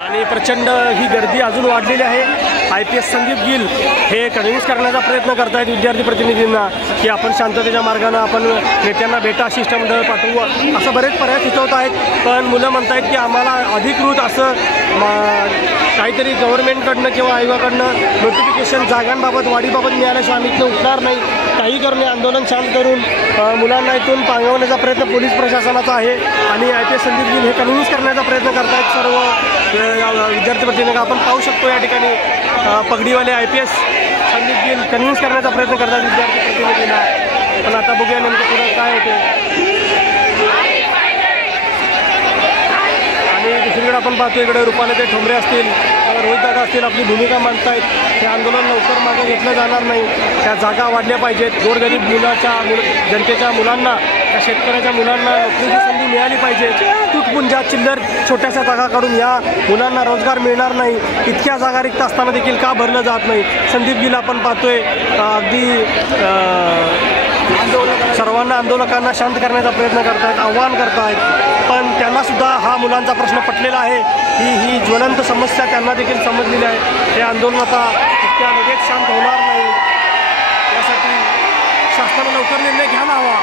आणि प्रचंड ही गर्दी अजून वाढलेली आहे। IPS संदीप गिल हे कन्व्हिन्स करण्याचा प्रयत्न करतायत विद्यार्थी प्रतिनिधींना की आपण शांततेच्या मार्गाने आपण नेत्यांना भेटा, शिष्टमंडळ पाठवू, असं बरेच पर्याय सुचवत आहेत। पण मुलं म्हणतायत की आम्हाला अधिकृत असं काहीतरी गव्हर्नमेंटकडनं किंवा आयोगाकडनं नोटिफिकेशन जागांबाबत, वाढीबाबत मिळाल्याशिवाय आम्ही इथं उठणार नाही। काही करून आंदोलन शांत करून मुलांना इथून पांगवण्याचा प्रयत्न पोलीस प्रशासनाचा आहे आणि IPS संदीप गिल हे कन्व्हिन्स करण्याचा प्रयत्न करतायत सर्व विद्यार्थी प्रतिनिधी। आपण पाहू शकतो या ठिकाणी पगडीवाले IPS संदीप गिल कन्व्हिन्स करण्याचा प्रयत्न करतात विद्यार्थी प्रतिनिधींना। पण आता बघूया नेमकं पुढं काय होते। आणि दुसरीकडे आपण पाहतो इकडे रुपाली ठोंबरे असतील, रोहित दादा असतील, आपली भूमिका मांडतायत। हे आंदोलन लवकर मागे घेतलं जाणार नाही, त्या जागा वाढल्या पाहिजेत। गोरगरीब जनतेच्या मुलांना, त्या शेतकऱ्याच्या मुलांना नोकरीची संधी मिळाली पाहिजे। तुटपुंजा चिल्लर छोट्याशा जागा काढून या मुलांना रोजगार मिळणार नाही। इतक्या जागा रिक्त असताना देखील का भरलं जात नाही। संदीप गिल आपण पाहतोय अगदी सर्वांना आंदोलकांना शांत करण्याचा प्रयत्न करतायत, आव्हान करतायत। पण त्यांनासुद्धा हा मुलांचा प्रश्न पटलेला आहे। ही ज्वलंत समस्या त्यांना देखील समजलेली आहे। हे आंदोलन आता इतक्या लगेच शांत होणार नाही, यासाठी शासनाने लवकर निर्णय घ्यायला हवा।